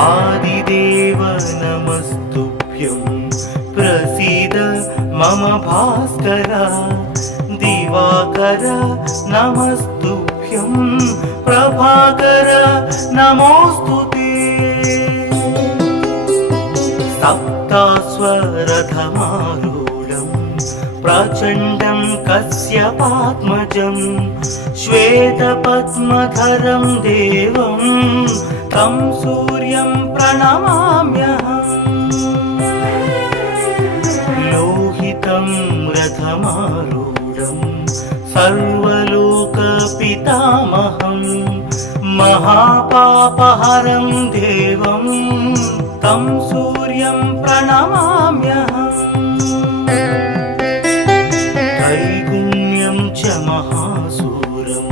आदिदेव नमस्तुभ्यं प्रसीद मम भास्कर दिवाकर नमस्तुभ्यं प्रभाकर नमोस्तुते सप्तास्वरथमारूढं प्रचण्डं कश्यपात्मजं श्वेतपद्मधरं देवं तं सूर्यं प्रणमाम्यहम् लोहितं रथमारूढं सर्वलोकपितामहं महापापहरं देवं तं सूर्यं प्रणमाम्यहम् त्रैगुण्यं च महासूरं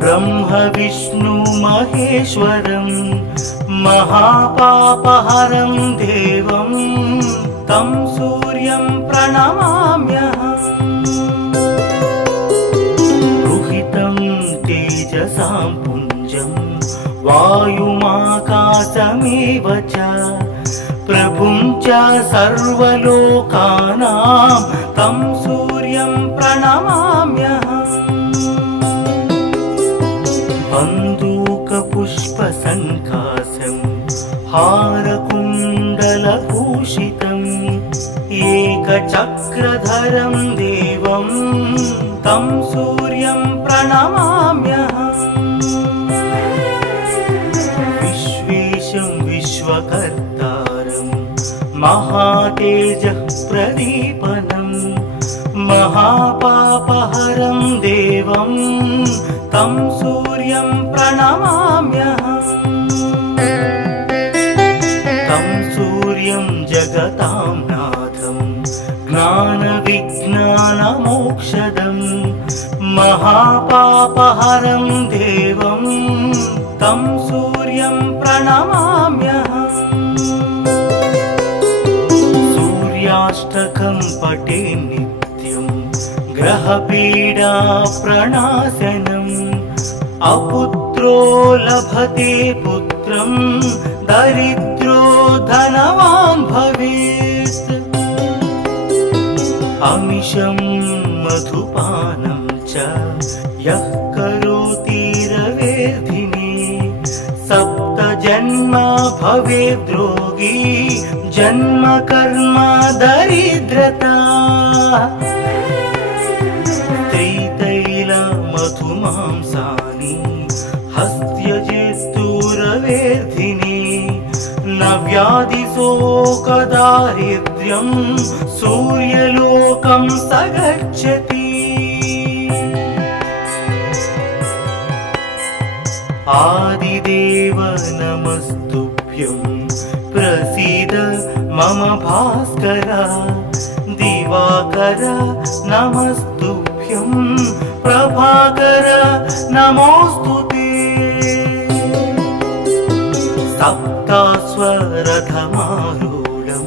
ब्रह्म विष्णु महेश्वरं महापापहरं देवं तं सूर्यं प्रणमाम्यहम् रुहितं तेजसां पुञ्जं वायुमाकाशमेव च प्रभुं च सर्वलोकानां तं सूर्यं प्रणमाम्यहम् बन्दूकपुष्पसङ्काशं हारकुण्डलभूषितम् एकचक्रधरं देवं तं सूर्यं प्रणमाम्यहम् विश्वेशं विश्वकर्तारं महातेजः प्रदीपनं महापापहरं देवं तं सूर्यं प्रणमाम्यहम् तं सूर्यं जगतां नाथं ज्ञानविज्ञानमोक्षदं महापापहरं देवं तं सूर्यं प्रणमाम्यहम् सूर्याष्टकं पठे नित्यं ग्रहपीडा प्रणाशनम् अपुत्रो लभते पुत्रं दरिद्रो धनवान् भवेत् अमिषं मधुपानं च यः करोति रवेर्धिने सप्तजन्म भवेद्रोगी जन्म कर्म दरिद्रता त्रितैलमधुमांसानि हस्त्यजेस्तुरवेर्धिने न व्याधिशोकदारिद्र्यं सूर्यलोकं स गच्छति आदिदेव नमस्तुभ्यं प्रसीद मम भास्कर दिवाकर नमस्तुभ्यं प्रभाकर नमोस्तुते सप्तास्वरथमारूढं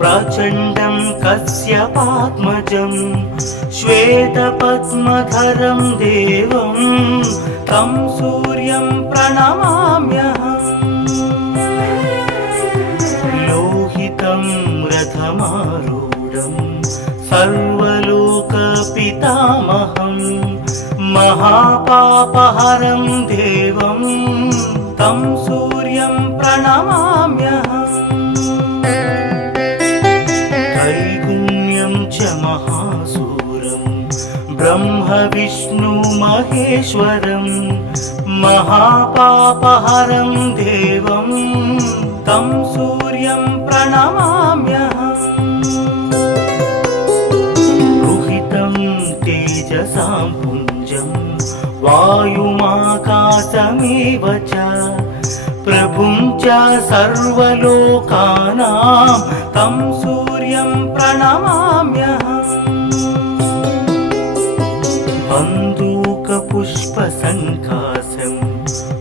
प्रचण्डं कश्यपात्मजं श्वेतपद्मधरं देवं तं सूर्यं प्रणमाम्यहम् लोहितं रथमारूढं सर्वलोकपितामहं महापापहरं देवं तं सूर्यं प्रणमाम्यहम् त्रैगुण्यं च महासूरं ब्रह्म विष्णु महेश्वरं महापापहरं देवं तं सूर्यं प्रणमाम्यहम् रुहितं तेजसां पुञ्जं वायुमाकाशमेव च प्रभुं च सर्वलोकानां तं सूर्यं प्रणमाम्यहम् बन्दूकपुष्पसङ्काशं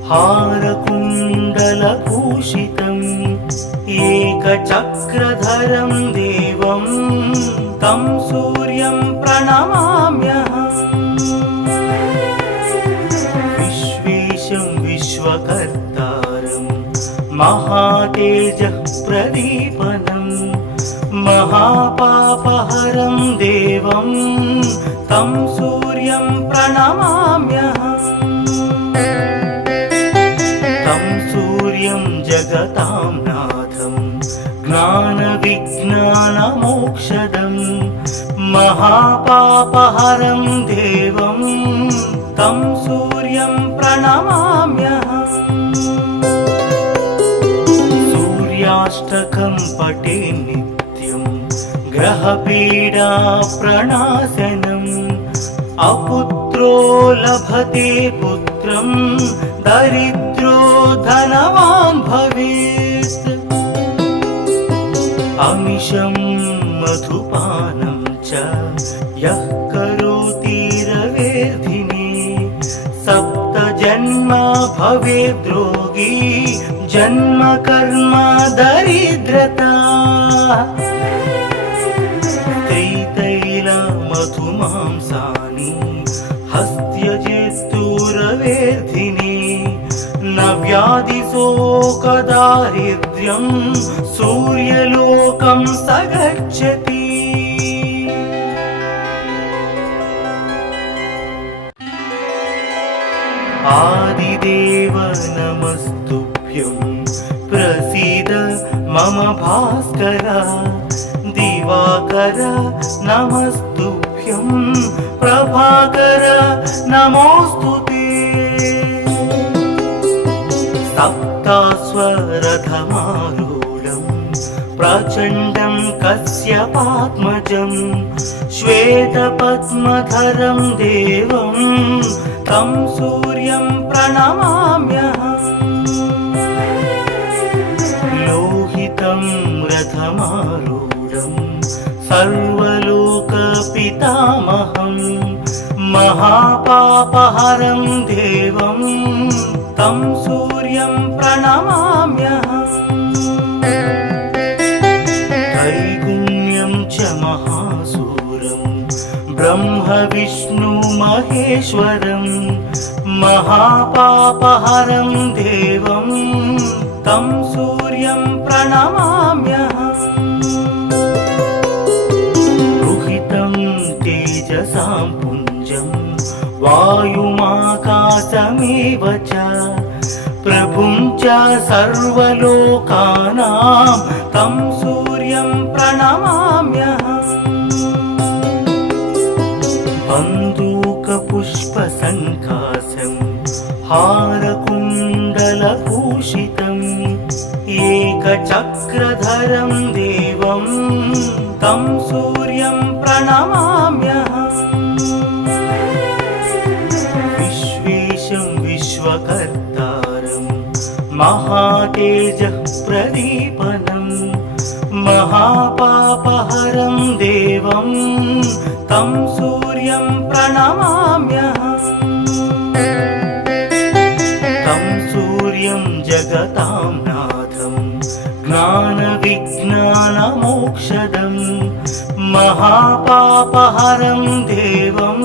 हारकुण्डलभूषितम् एकचक्रधरं देवं तं सूर्यं प्रणमाम्यहम् विश्वेशं विश्वकर्तारं महातेजः प्रदीपनम् महापापहरं देवं तं सूर्यं प्रणमाम्यहम् तं सूर्यं जगतां नाथं ज्ञानविज्ञानमोक्षदम् महापापहरं देवं तं सूर्यं प्रणमाम्यहम् सूर्याष्टकं पठे नित्यं ग्रहपीडा प्रणाशनम् अपुत्रो लभते पुत्रं दरिद्रो धनवान् भवेत् अमिषं मधुपानं च यः करोति रवेर्धिने सप्तजन्म भवेद्रोगी जन्म कर्म दरिद्रता त्रितैलमधुमांसानि हस्त्यजेस्तुरवेर्धिने न व्याधिशोकदारिद्र्यं सूर्यलोकं स गच्छति आदिदेव नमस्तुभ्यं प्रसीद मम भास्कर दिवाकर नमस्तुभ्यं प्रभाकर नमोऽस्तुते सप्तास्वरथमारूढं प्रचण्डं कश्यपात्मजं श्वेतपद्मधरं देवं तं सूर्यं प्रणमाम्यहम् लोहितं रथमारूढं सर्वलोकपितामहं महापापहरं देवं तं सूर्यं प्रणमाम्यहम् त्रैगुण्यं च महासूरं ब्रह्म विष्णु महेश्वरं महापापहरं देवं तं सूर्यं प्रणमाम्यहम् रुहितं तेजसां पुञ्जं वायुमाकाशमेव च प्रभुं च सर्वलोकानां तं सूर्यं प्रणमाम्यहम् बन्दूकपुष्पसङ्काशं हारकुण्डलभूषितम् एकचक्रधरं देवं तं सूर्यं प्रणमाम्यहम् विश्वेशं विश्वकर्तारं महातेजः प्रदीपनम् महापापहरं देवं तं सूर्यं प्रणमाम्यहम् तं सूर्यं जगतां नाथं ज्ञानविज्ञानमोक्षदम् महापापहरं देवं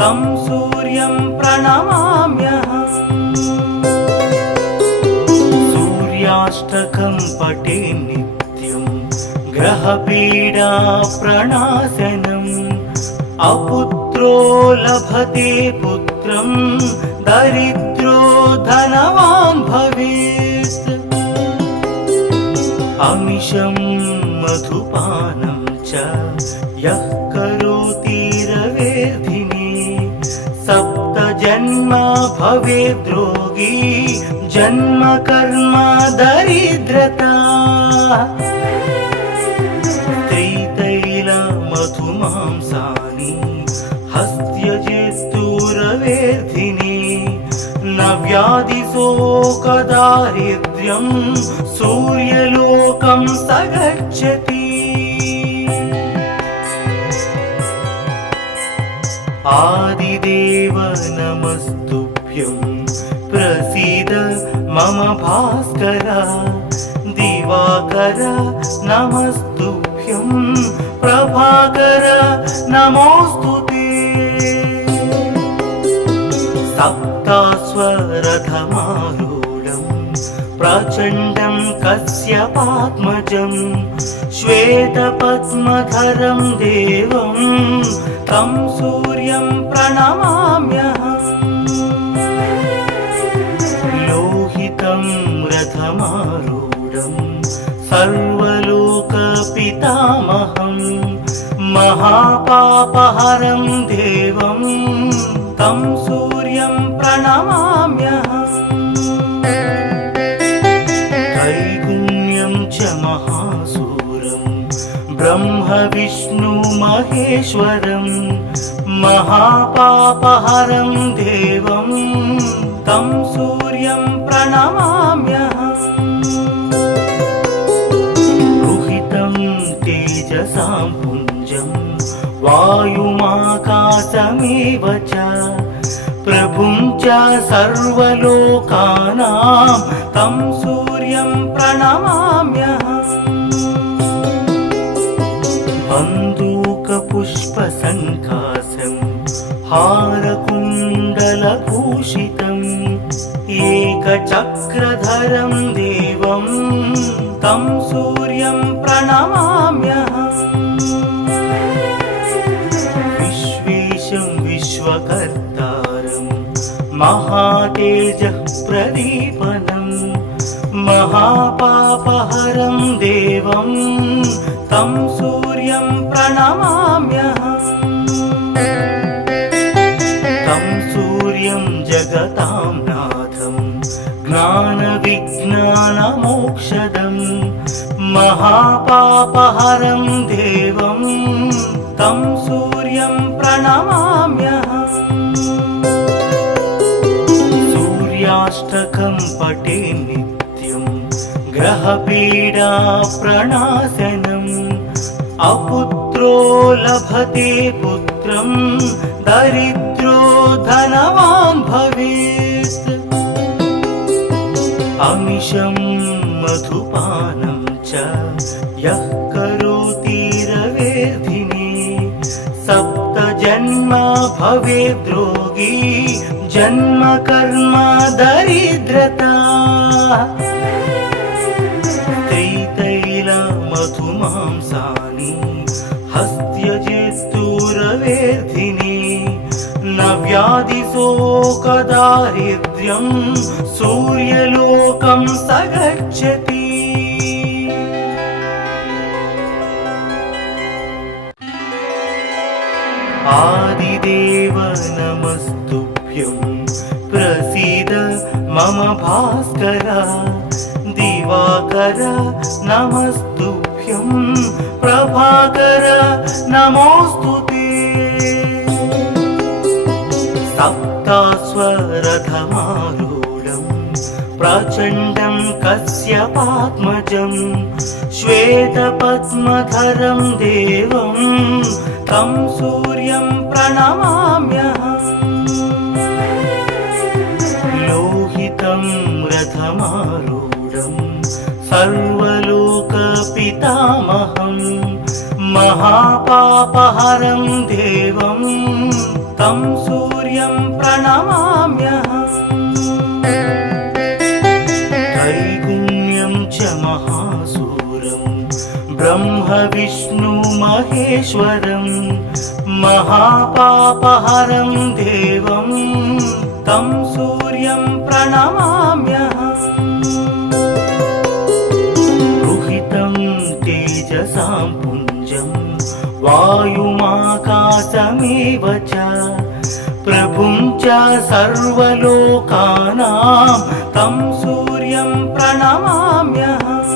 तं सूर्यं प्रणमाम्यहम् सूर्याष्टकं पठे नित्यं ग्रहपीडा प्रणाशनम् अपुत्रो लभते पुत्रं दरिद्रो धनवान् भवेत् अमिषं मधुपानं च यः करोति रवेर्धिने सप्तजन्म भवेद्रोगी जन्म कर्म दरिद्रता त्रितैलमधुमांसानि हस्त्यजेस्तुरवेर्धिने न व्याधिशोकदारिद्र्यं सूर्यलोकं स गच्छति आदिदेव नमस्तुभ्यं प्रसीद मम भास्कर दिवाकर नमस्तुभ्यं प्रभाकर नमोऽस्तुते सप्तास्वरथमारूढं प्रचण्डं कश्यपात्मजं श्वेतपद्मधरं देवं तं सूर्यं प्रणमाम्यहम् लोहितं रथमारूढं सर्वलोकपितामहं महापापहरं देवं तं सूर्यं प्रणमाम्यहम् त्रैगुण्यं च महासूरं ब्रह्मविष्णुमहेश्वरं महापापहरं देवं तं सूर्यं प्रणमाम्यहम् रुहितं तेजसां पुञ्जं वायुमाकाशमेव च प्रभुं च सर्वलोकानां तं सूर्यं प्रणमाम्यहम् बन्दूकपुष्पसङ्कासं हारकुण्डलभूषितम् एकचक्रधरं देवं तं सूर्यं प्रणमाम्यहम् विश्वेशं विश्वकर्तारं महातेजः प्रदीपनं महापापहरं देवं तं सूर्यं प्रणमाम्यहम् तं सूर्यं जगतां नाथं ज्ञानविज्ञानमोक्षदं महापापहरं देवं तं सूर्यं प्रणमाम्यहम् सूर्याष्टकं पठे नित्यं ग्रहपीडा प्रणाशनम् अपुत्रो लभते पुत्रं दरिद्रो धनवान् भवेत् अमिषं मधुपानं च यः करोति रवेर्धिने सप्तजन्म भवेद्रोगी जन्म कर्म दरिद्रता त्रितैलमधुमांसानि हस्त्यजित्तुरवेर्धिने न व्याधिशोकदारिद्र्यं सूर्यलोकं स गच्छति आदिदेव नमस्तुभ्यं प्रसीद मम भास्कर दिवाकर नमस्तुभ्यं प्रभाकर नमोऽस्तुते सप्तास्वरथमारूढं प्रचण्डं कश्यपात्मजं श्वेतपद्मधरं देवं तं सूर्यं प्रणमाम्यहम् लोहितं रथमारूढं सर्वलोकपितामहं महापापहरं देवं तं सूर्यं प्रणमाम्यहम् त्रैगुण्यं च महासूरं ब्रह्मविष्णुमहेश्वरं महापापहरं देवं तं सूर्यं प्रणमाम्यहम् रुहितं तेजसां पुञ्जं वायुमाकाशमेव च प्रभुं च सर्वलोकानां तं सूर्यं प्रणमाम्यहम्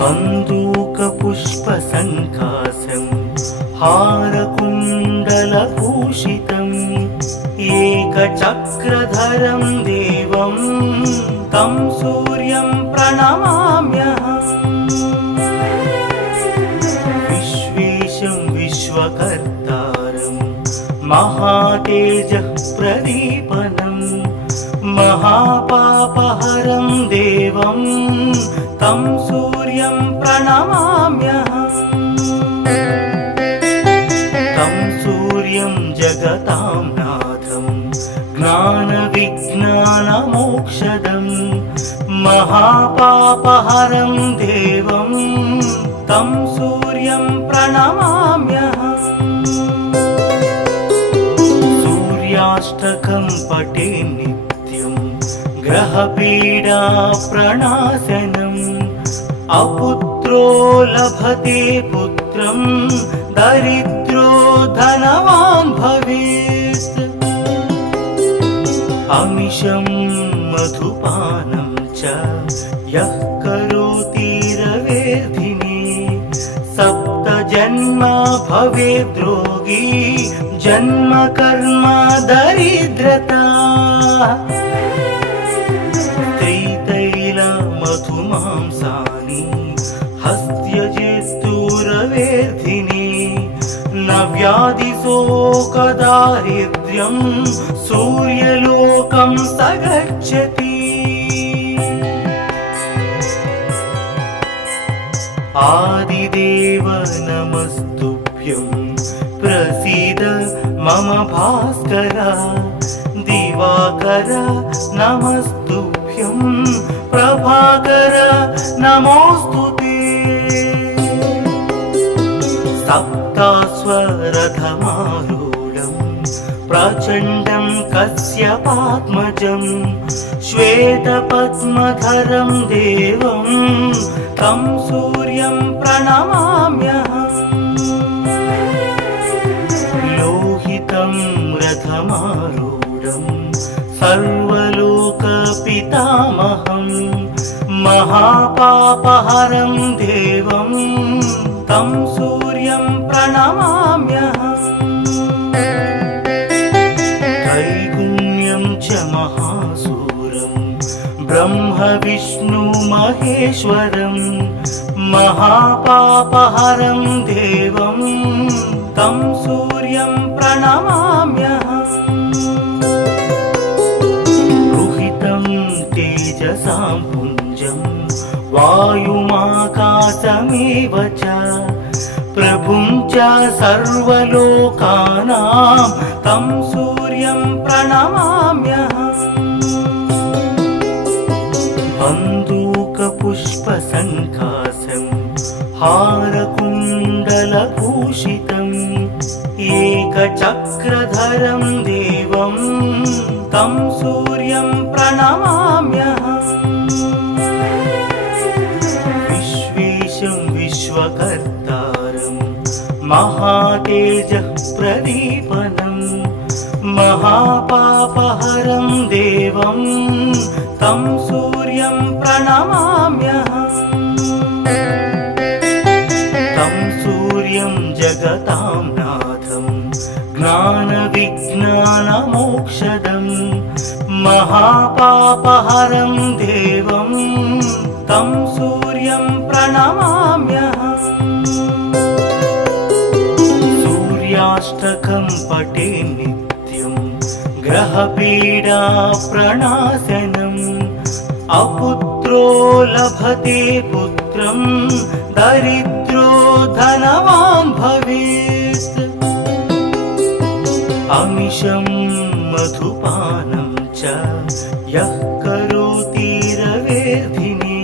बन्दूकपुष्पसङ्कासं हारकुण्डलभूषितम् एकचक्रधरं देवं तं सूर्यं प्रणमाम्यहम् विश्वेशं विश्वकर्तारं महातेजः प्रदीपनं महापापहरं देवं तं सूर्यं प्रणमाम्यहम् सूर्यं जगतां नाथं ज्ञानविज्ञानमोक्षदं ज्ञानविज्ञानमोक्षदम् महापापहरं देवं तं सूर्यं प्रणमाम्यहम्। सूर्याष्टकं पठे नित्यं ग्रहपीडा प्रणाशनम् अपुत्रो लभते पुत्रं दरिद्रो धनवान् भवेत्। अमिषं मधुपानं च यः करोति रवेर्धिने सप्तजन्म भवेद्रोगी जन्म कर्म दरिद्रता। मधुमांसानि हस्त्यजेस्तु रवेर्धिने न व्याधिशोकदारिद्र्यं सूर्यलोकं स गच्छति। आदिदेव नमस्तुभ्यं प्रसीद मम भास्कर दिवाकर नमस्तुभ्यं प्रभाकर नमोस्तुते। सप्तास्वरथमारूढं प्रचण्डं कश्यपात्मजं श्वेतपद्मधरं देवं तं सूर्यं प्रणमाम्यहम्। लोहितं रथमारूढं सर्वलोकपितामहं महापापहरं देवं तं सूर्यं प्रणमाम्यहम्। त्रैगुण्यं च महासूरं ब्रह्म विष्णु महेश्वरं महापापहरं देवं तं सूर्यं प्रणमाम्यहम्। तेजसां पुञ्जं वायुमाकाशमेव च प्रभुं च सर्वलोकानां तं सूर्यं प्रणमाम्यहम्। बन्दूकपुष्पसङ्काशं हारकुण्डलभूषितम् एकचक्रधरं देवं तं सूर्यं प्रणमाम्यहम्। विश्वेशं विश्वकर्तारं महातेजः प्रदीपनं महापापहरं देवं तं सूर्यं प्रणमाम्यहम्। तं सूर्यं जगतां नाथं ज्ञानविज्ञानमोक्षदम् महापापहरं देवं तं सूर्यं प्रणमाम्यहम्। सूर्याष्टकं पठे नित्यं ग्रहपीडा प्रणाशनम् अपुत्रो लभते पुत्रं दरिद्रो धनवान् भवेत्। अमिषं मधुपानं च यः करोति रवेर्धिने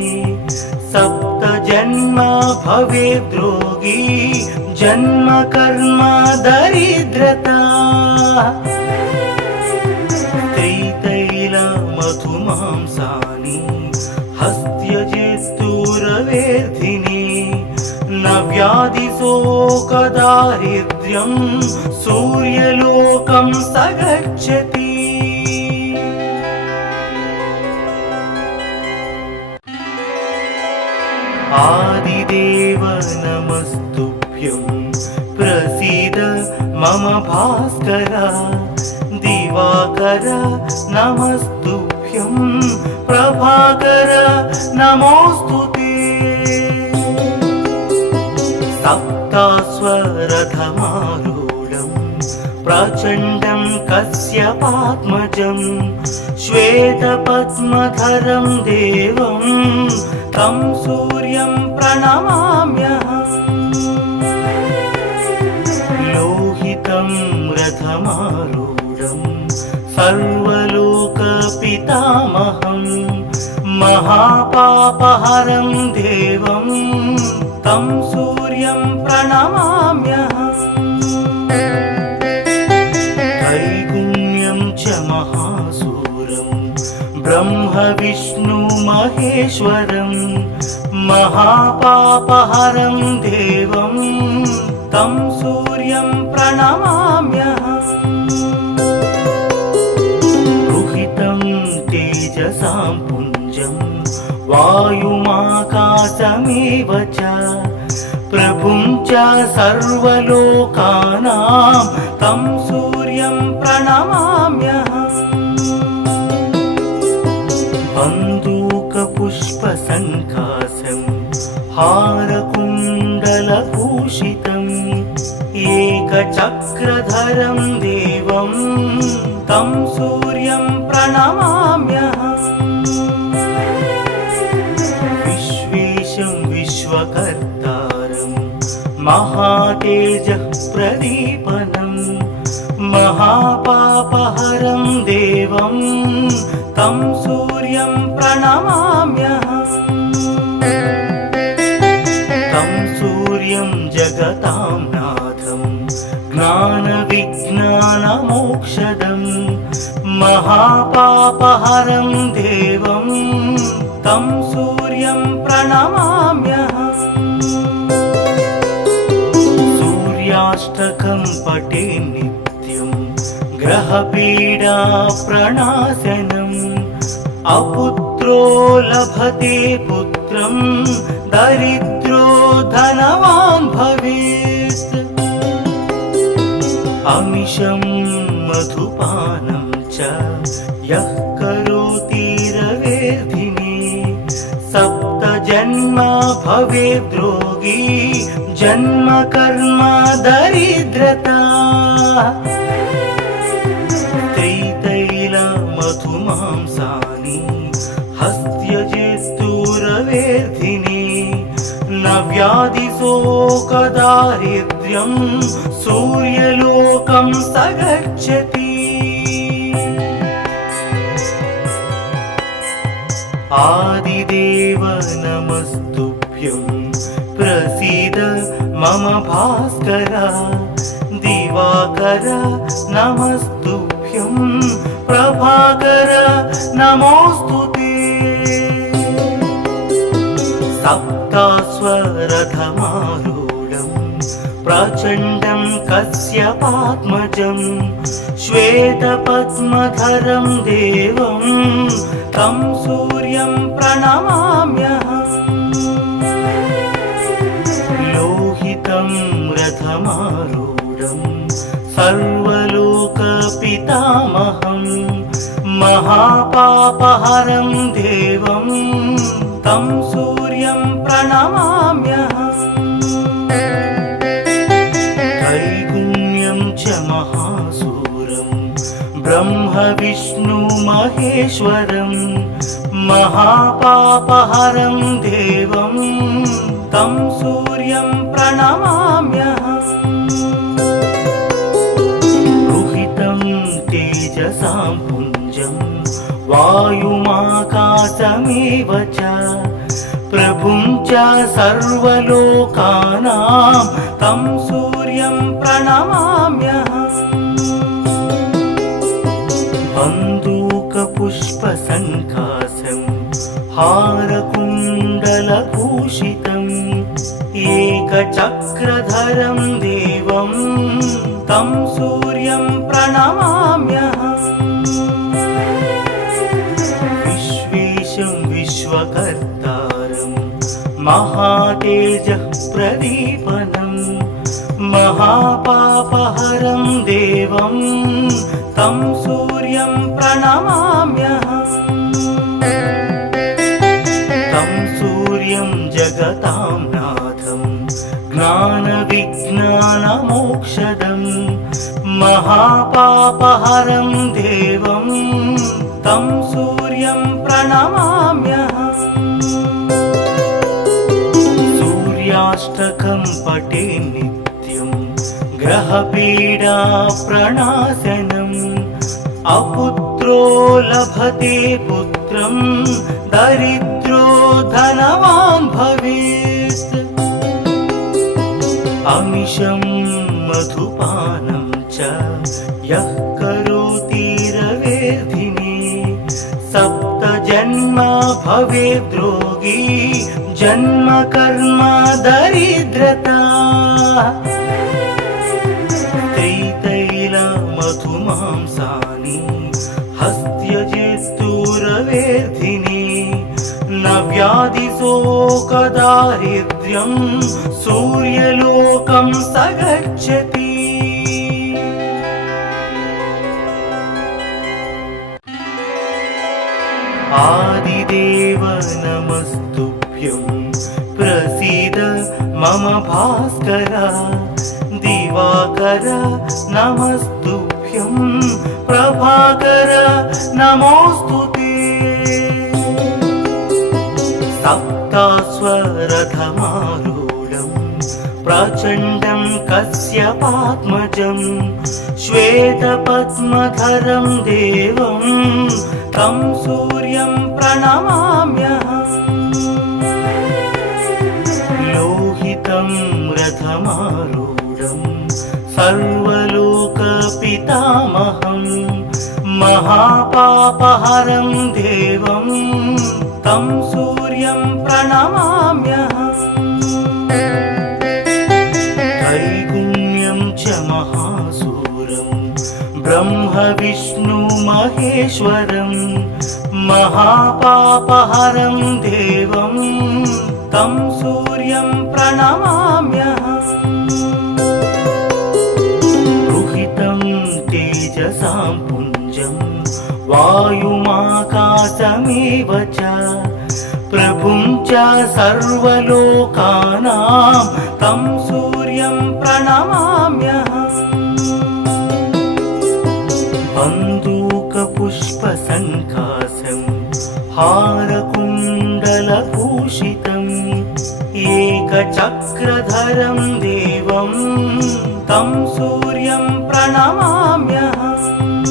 सप्तजन्म भवेद्रोगी जन्म कर्म दरिद्रता। मधुमांसानि हस्त्यजेस्तु रवेर्धिने न व्याधिशोकदारिद्र्यं सूर्यलोकं स गच्छति। आदिदेव नमस्तुभ्यं प्रसीद मम भास्कर दिवाकर नमस्तुभ्यं प्रभाकर नमोस्तुते। सप्तास्वरथमारूढं प्रचण्डं कश्यपात्मजं श्वेतपद्मधरं देवं तं सूर्यं प्रणमाम्यहम्। लोहितं रथमारूढं सर्वलोकपितामहं पितामहं महापापहरं देवं तं सूर्यं प्रणमाम्यहम् त्रैगुण्यं च महासूरं ब्रह्म विष्णु महेश्वरं महापापहरं देवं तं सूर्यं प्रणमाम्यहम् रुहितं तेजसां पुञ्जं वायुमाकाशमेव च प्रभुं च सर्वलोकानां तं सूर्यं प्रणमाम्यहम् बन्दूकपुष्पसङ्कासं हारकुण्डलभूषितम् एकचक्रधरं देवं तं सूर्यं प्रणमाम्यहम् विश्वेशं विश्वकर्तारं महातेजः प्रदीपनं महापापहरं देवं तं सूर्यं प्रणमाम्यहम् तं सूर्यं जगतां नाथं ज्ञानविज्ञानमोक्षदं महापापहरं देवं तं सूर्यं प्रणमाम्यहम् सूर्याष्टकं पठे नित्यं ग्रहपीडा प्रणाशनम् अपुत्रो लभते पुत्रं दरिद्रो धनवान् भवेत् अमिषं मधुपानं च यः करोति रवेर्धिने सप्तजन्म भवेद्रोगी जन्म कर्म दरिद्रता त्रितैलमधुमांसानि हस्त्यजेस्तुरवेर्धिने न व्याधिशोकदारिद्र्यं सूर्यलोकं स गच्छति आदिदेव नमस्तुभ्यं प्रसीद मम भास्कर दिवाकर नमस्तुभ्यं प्रभाकर नमोस्तुते सप्तास्वरथमारूढं प्रचण्डं कश्यपात्मजं श्वेतपद्मधरं देवं तं सूर्यं प्रणमाम्यहम् लोहितं रथमारूढं सर्वलोकपितामहं महापापहरं देवं तं सूर्यं प्रणमाम्यहम् त्रैगुण्यं च महासूरं ब्रह्म विष्णु महेश्वरं महापापहरं देवं तं सूर्यं प्रणमाम्यहम् रुहितं तेजसां पुञ्जं वायुमाकाशमेव च प्रभुं च सर्वलोकानां तं सूर्यं प्रणमाम्यहम् बन्दूकपुष्पसङ्कासं हारकुण्डलभूषितम् एकचक्रधरं देवं तं सूर्यं प्रणमाम्यहम् विश्वेशं विश्वकर्तारं महातेजः प्रदीपनं महापापहरं देवं तं सूर्यं प्रणमाम्यहम् तं सूर्यं जगतां नाथं ज्ञानविज्ञानमोक्षदं महापापहरं देवं तं सूर्यं प्रणमाम्यहम् सूर्याष्टकं पठे नित्यं ग्रहपीडा प्रणाशनम् अपुत्र अपुत्रो लभते पुत्रं दरिद्रो धनवान् भवेत् अमिषं मधुपानं च यः करोति रवेर्धिने सप्त जन्म भवेद् रोगी जन्म कर्म दरिद्रता मधुमांसानि हस्त्यजेस्तुरवेर्धिने न व्याधिशोकदारिद्र्यं सूर्यलोकं स गच्छति आदिदेव नमस्तुभ्यं प्रसीद मम भास्कर दिवाकर नमस्तुभ्यं प्रभाकर नमोऽस्तुते सप्तास्वरथमारूढं प्रचण्डं कश्यपात्मजं श्वेतपद्मधरं देवं तं सूर्यं प्रणमाम्यहम् लोहितं रथमारूढं सर्वलोकपितामहं महापापहरं देवं तं सूर्यं प्रणमाम्यहम् त्रैगुण्यं च महासूरं ब्रह्म विष्णु महेश्वरं महापापहरं देवं तं सूर्यं प्रणमाम्यहम् तेजसां पुञ्जं वायुमाकाशमेव च प्रभुं च सर्वलोकानां तं सूर्यं प्रणमाम्यहम् बन्दूकपुष्पसङ्काशं हारकुण्डलभूषितम् एकचक्रधरं देवं तं सूर्यं प्रणमाम्यहम्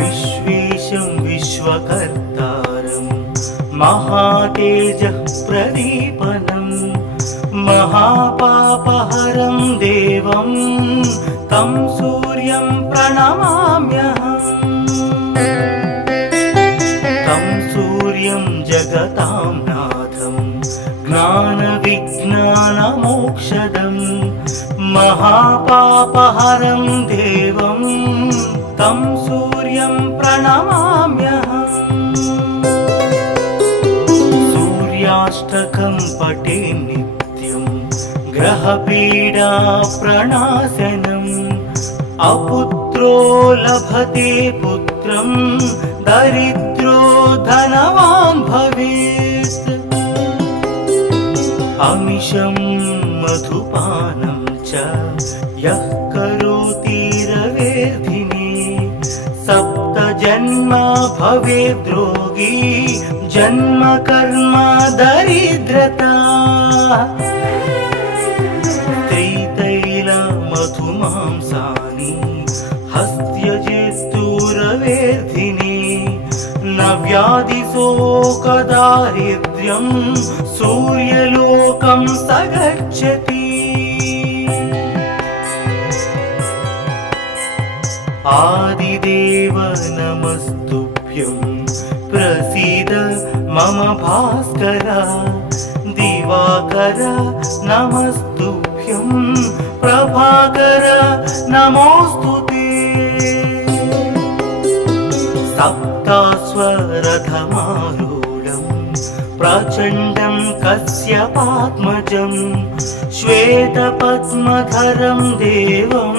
विश्वेशं विश्वकर्तारं महातेजः प्रदीपनं महापापहरं देवं तं सूर्यं प्रणमाम्यहम् तं सूर्यं जगतां ज्ञानविज्ञानमोक्षदं महापापहरं देवं तं सूर्यं प्रणमाम्यहम् सूर्याष्टकं पठे नित्यं ग्रहपीडाप्रणाशनम् अपुत्रो लभते पुत्रं दरिद्रो धनवान् भवेत् अमिषं मधुपानं च यः करोति रवेर्धिने सप्त जन्म भवेद् रोगी जन्म कर्म दरिद्रता त्रितैल मधुमांसानि हस्त्यजेस्तुरवेर्धिने न व्याधिशोकदारिद्र्यं सूर्यलोकं स गच्छति आदिदेव नमस्तुभ्यं प्रसीद मम भास्कर दिवाकर नमस्तुभ्यं प्रभाकर नमोऽस्तुते सप्तास्वरथमारूढं प्रचण्डं कश्यपात्मजं श्वेतपद्मधरं देवं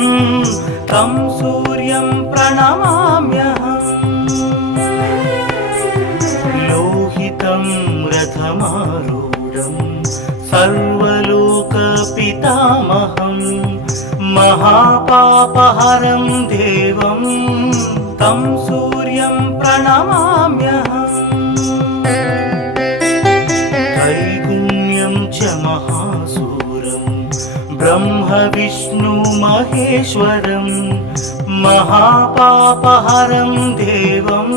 तं सूर्यं प्रणमाम्यहम् लोहितं रथमारूढं सर्वलोकपितामहं महापापहरं देवं तं सूर्यं प्रणमाम्यहम् त्रैगुण्यं च महासूरं ब्रह्म विष्णु महेश्वरं महापापहरं देवं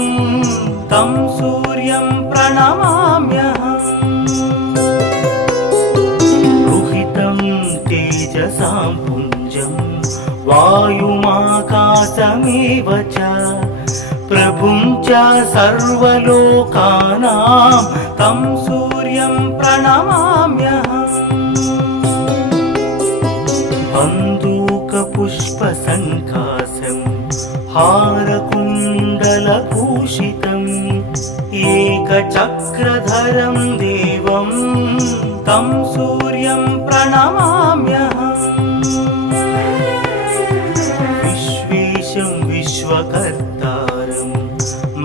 तं सूर्यं प्रणमाम्यहम् रुहितं तेजसां पुञ्जं वायुमाकाशमेव च प्रभुं च सर्वलोकानां तं सूर्यं प्रणमाम्यहम् बन्दूकपुष्पसङ्कासं हारकुण्डलभूषितम् एकचक्रधरं देवं तं सूर्यं प्रणमाम्यहम् विश्वेशं विश्वकर्तारं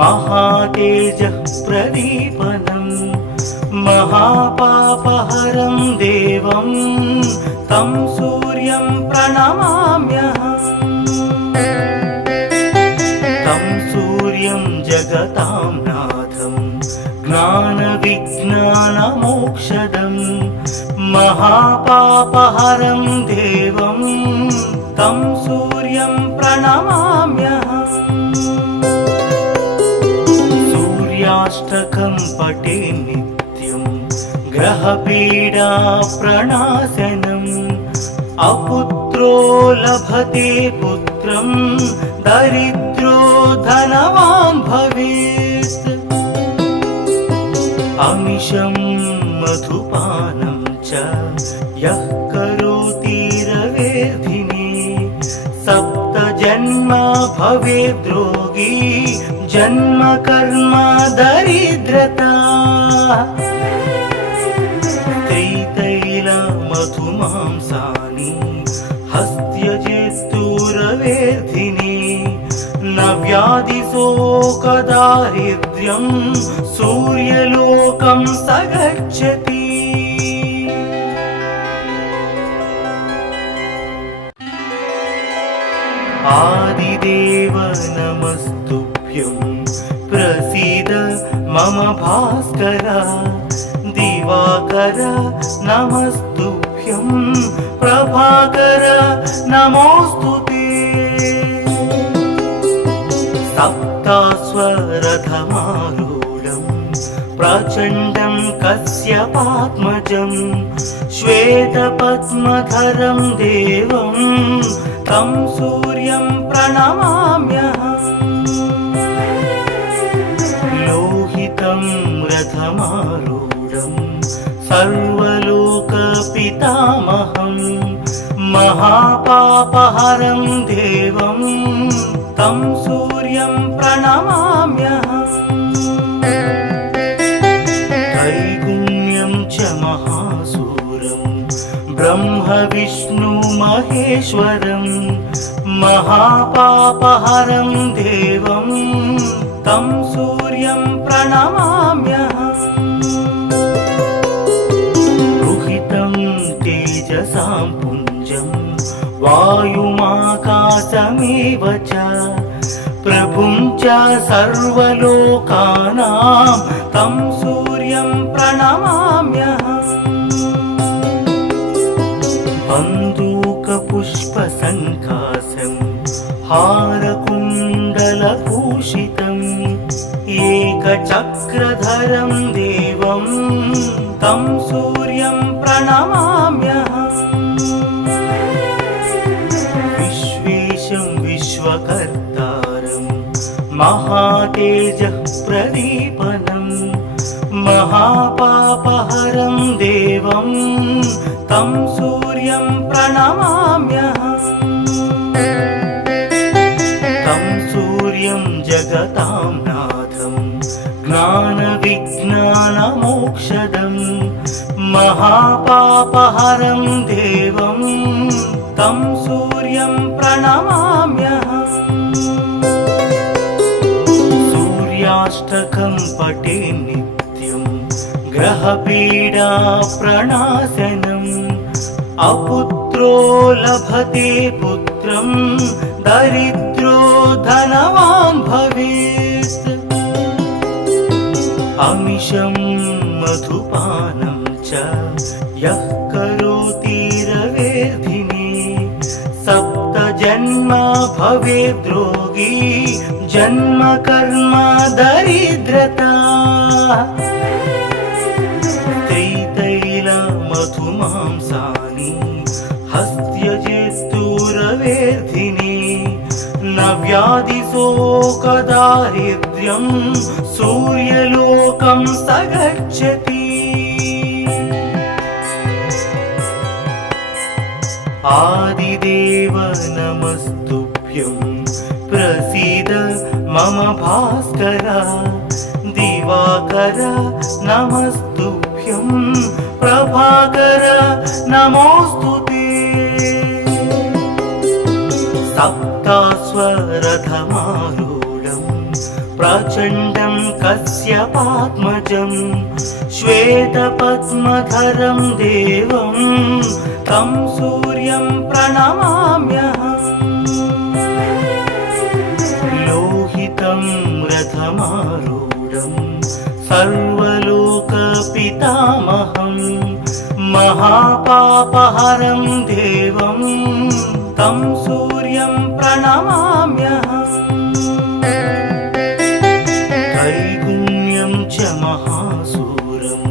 महातेजः प्रदीपनं महापापहरं देवं तं सूर्यं प्रणमाम्यहम् तं सूर्यं जगतां नाथं ज्ञानविज्ञानमोक्षदं महापापहरं देवं तं सूर्यं प्रणमाम्यहम् सूर्याष्टकं पठे नित्यं ग्रहपीडा प्रणाशनम् अपुत्रो लभते पुत्रं दरिद्रो धनवान् भवेत् अमिषं मधुपानं च यः करोति रवेर्धिने सप्तजन्म भवेद्रोगी जन्म कर्म दरिद्रता मधुमांसानि हस्त्यजेस्तुरवेर्धिनि न व्याधिशोकदारिद्र्यं सूर्यलोकं स गच्छति आदिदेव नमस्तुभ्यं प्रसीद मम भास्कर दिवाकर नमस्तुभ्यं प्रभाकर नमोस्तुते सप्तास्वरथमारूढं प्रचण्डं कश्यपात्मजं श्वेतपद्मधरं देवं तं सूर्यं प्रणमाम्यहम् लोहितं रथमारूढं सर्वलोकपितामहं महापापहरं देवं तं सूर्यं प्रणमाम्यहम् त्रैगुण्यं च महासूरं ब्रह्मविष्णुमहेश्वरं महापापहरं देवं तं सूर्यं प्रणमाम्यहम् तेजसां पुञ्जं वायुमाकाशमेव च प्रभुं च सर्वलोकानां तं सूर्यं प्रणमाम्यहम् बन्दूकपुष्पसङ्कासं हारकुण्डलभूषितम् एकचक्रधरं देवं तं सूर्यं प्रणमाम्यहम् विश्वेशं विश्वकर्तारं महातेजः प्रदीपनं महापापहरं देवं तं सूर्यं प्रणमाम्यहम् तं सूर्यं जगतां नाथं ज्ञानविज्ञानमोक्षदं महापापहरं देवं तं सूर्यं प्रणमाम्यहम् सूर्याष्टकं पठे नित्यं ग्रहपीडा प्रणाशनम् अपुत्रो लभते पुत्रं दरिद्रो धनवान् भवेत् अमिषं मधुपानं च यः करोति रवेर्धिने सप्तजन्म भवेद्रोगी जन्म कर्म दरिद्रता स्त्रीतैल मधुमांसानि हस्त्यजेस्तुरवेर्धिनि न व्याधिशोकदारिद्र्यं सूर्यलोकं स गच्छति आदिदेव नमस्तुभ्यं प्रसीद मम भास्कर दिवाकर नमस्तुभ्यं प्रभाकर नमोस्तुते सप्तास्वरथमारूढं प्रचण्डं कश्यपात्मजं श्वेतपद्मधरं देवं तं सूर्यं प्रणमाम्यहम् लोहितं रथमारूढं सर्वलोकपितामहं महापापहरं देवं तं सूर्यं प्रणमाम्यहम् त्रैगुण्यं च महासूरं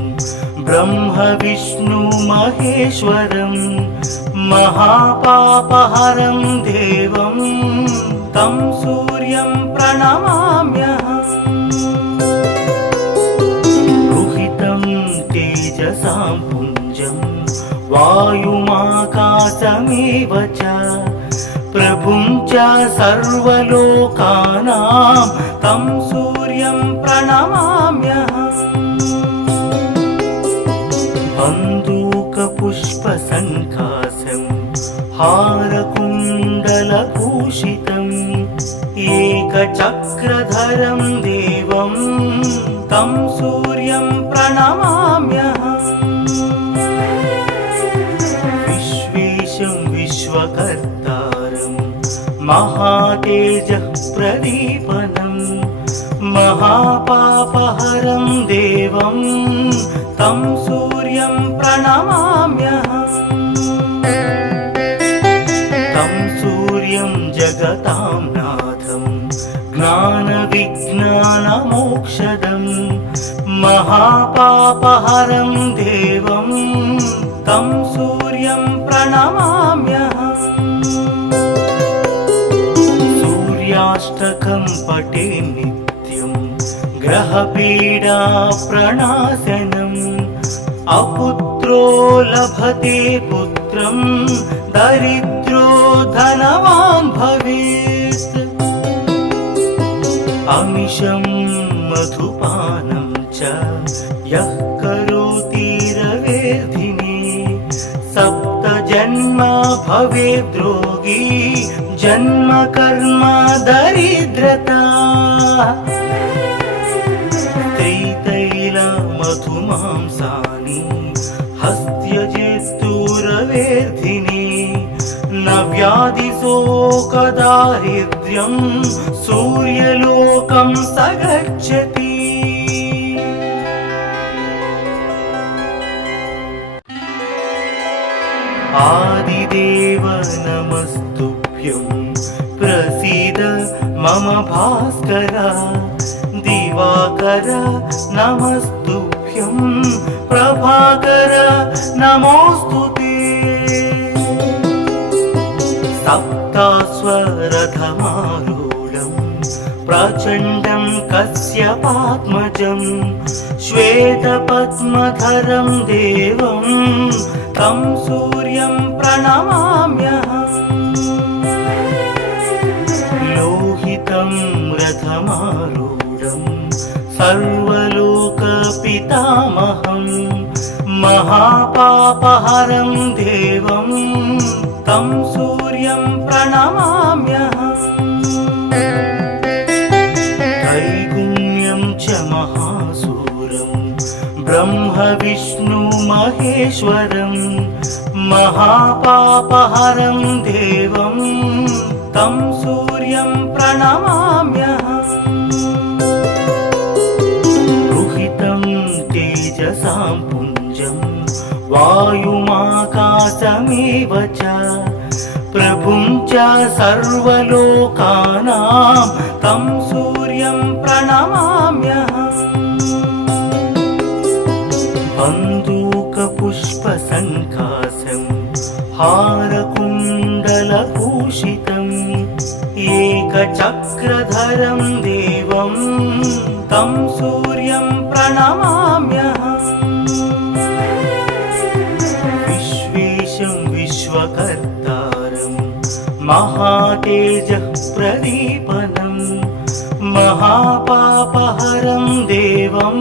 ब्रह्म विष्णु महेश्वरं महापापहरं देवं तं सूर्यं प्रणमाम्यहम् रुहितं तेजसां पुञ्जं वायुमाकाशमेव च प्रभुं च सर्वलोकानां तं सूर्यं प्रणमाम्यहम् बन्दूकपुष्पसङ्कासं हारकुण्डलभूषितम् एकचक्रधरं देवं तं सूर्यं प्रणमाम्यहम् विश्वेशं विश्वकर्तारं महातेजः प्रदीपनं महापापहरं देवं तं सूर्यं प्रणमाम्यहम् तं सूर्यं जगतां नाथं ज्ञानविज्ञानमोक्षदं महापापहरं देवं तं सूर्यं प्रणमाम्यहम् सूर्याष्टकं पठे नित्यं ग्रहपीडा प्रणाशनम् अपुत्रो लभते पुत्रं दरिद्रो धनवान् भवेत् अमिषं मधुपानं च यः करोति रवेर्धिने सप्तजन्म भवेद्रोगी जन्म कर्म दरिद्रता स्त्रीतैल मधुमांसानि हस्त्यजेस्तुरवेर्धिनि न व्याधिशोकदारिद्र्यं सूर्यलोकं स गच्छति आदिदेव नमस्तुभ्यं प्रसीद मम भास्कर दिवाकर नमस्तुभ्यं प्रभाकर नमोस्तुते सप्तास्वरथमारूढं प्रचण्डं कश्यपात्मजं श्वेतपद्मधरं देवं तं सूर्यं प्रणमाम्यहम् लोहितं रथमारूढं सर्वलोकपितामहं महापापहरं देवं तं सूर्यं प्रणमाम्यहम् त्रैगुण्यं च महासूरं ब्रह्म विष्णु महेश्वरं महापापहरं देवं तं सूर्यं प्रणमाम्यहम् रुहितं तेजसां पुञ्जं वायुमाकाशमेव च प्रभुं च सर्वलोकानां तं सूर्यं प्रणमाम्यहम् बन्दूकपुष्पसङ्कासं हारकुण्डलभूषितम् एकचक्रधरं देवं तं सूर्यं प्रणमाम्यहम् विश्वेशं विश्वकर्तारं महातेजः प्रदीपनं महापापहरं देवं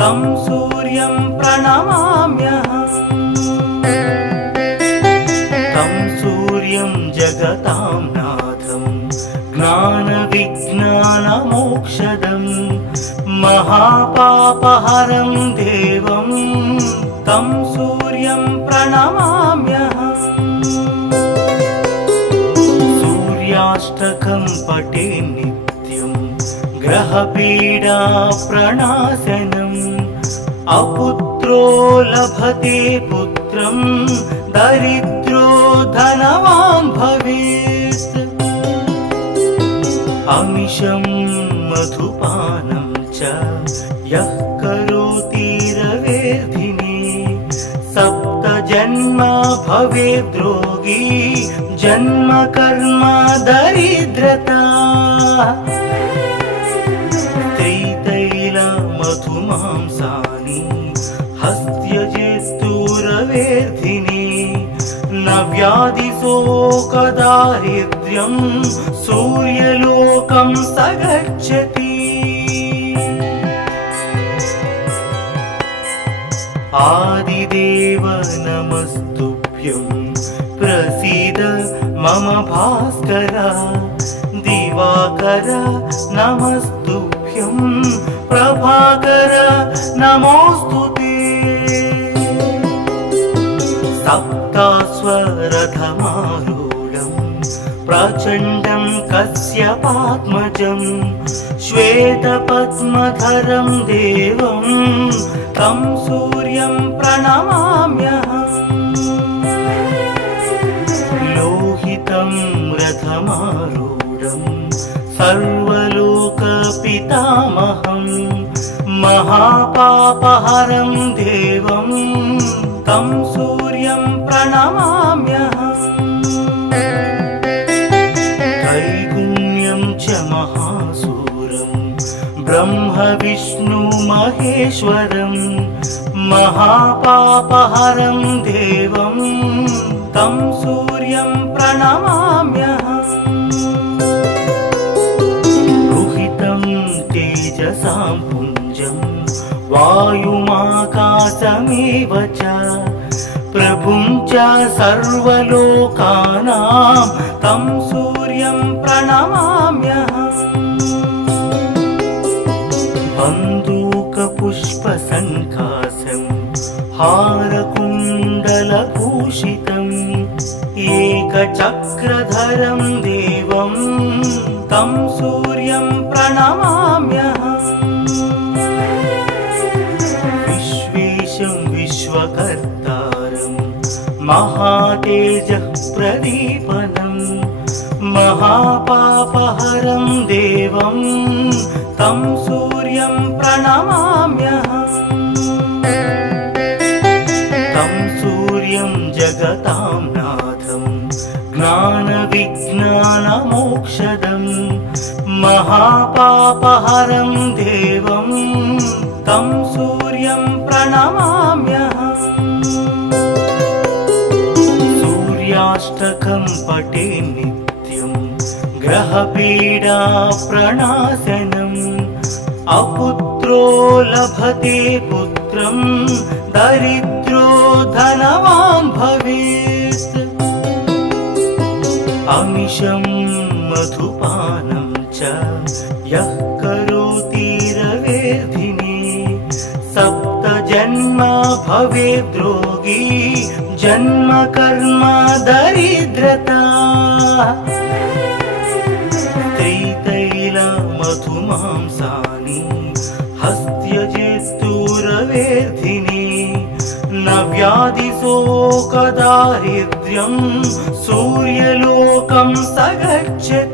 तं सूर्यं प्रणमाम्यहम् तं सूर्यं जगतां नाथं ज्ञानविज्ञानमोक्षदं महापापहरं देवं तं सूर्यं प्रणमाम्यहम् सूर्याष्टकं पठे नित्यं ग्रहपीडा प्रणाशनम् अपुत्रो लभते पुत्रं दरिद्रो धनवान् भवेत् अमिषं मधुपानं च यः करोति रवेर्धिने सप्तजन्म भवेद्रोगी जन्म कर्म दरिद्रता त्रितैलमधुमांसानि हस्त्यजेस्तुरवेर्धिने न व्याधिशोकदारिद्र्यं सूर्यलोकं स गच्छति आदिदेव नमस्तुभ्यं प्रसीद मम भास्कर दिवाकर नमस्तुभ्यं प्रभाकर नमोस्तुते सप्तास्वरथमारूढं प्रचण्डं कश्यपात्मजं श्वेतपद्मधरं देवं तं सूर्यं प्रणमाम्यहम् लोहितं रथमारूढं सर्वलोकपितामहं महापापहरं देवं तं सूर्यं प्रणमाम्यहम् त्रैगुण्यं च महासूरं ब्रह्मविष्णुमहेश्वरं महापापहरं देवं तं सूर्यं प्रणमाम्यहम् रुहितं तेजसां पुञ्जं वायुमाकाशमेव च प्रभुं च सर्वलोकानां तं सूर्यं प्रणमाम्यहम् बन्दूकपुष्पसङ्कासं हारकुण्डलभूषितम् एकचक्रधरं देवं तं सूर्यं प्रणमाम्यहम् विश्वेशं विश्वकर्तारं महातेजः प्रदीपनं महापापहरं देवं तं सूर्यं प्रणमाम्यहम् तं सूर्यं जगतां नाथं ज्ञानविज्ञानमोक्षदं महापापहरं देवं तं सूर्यं प्रणमाम्यहम् सूर्याष्टकं पठे नित्यं ग्रहपीडा प्रणाशनम् अपुत्रो लभते पुत्रं दरिद्रो धनवान् भवेत् अमिषं मधुपानं च यः करोति रवेर्धिने सप्तजन्म भवेद्रोगी जन्म कर्म दरिद्रता त्रितैलमधुमांसानि हस्त्यजेस्तुरवेर्धिने न व्याधिशोकदारिद्र्यं सूर्यलोक కంస గచ్చతి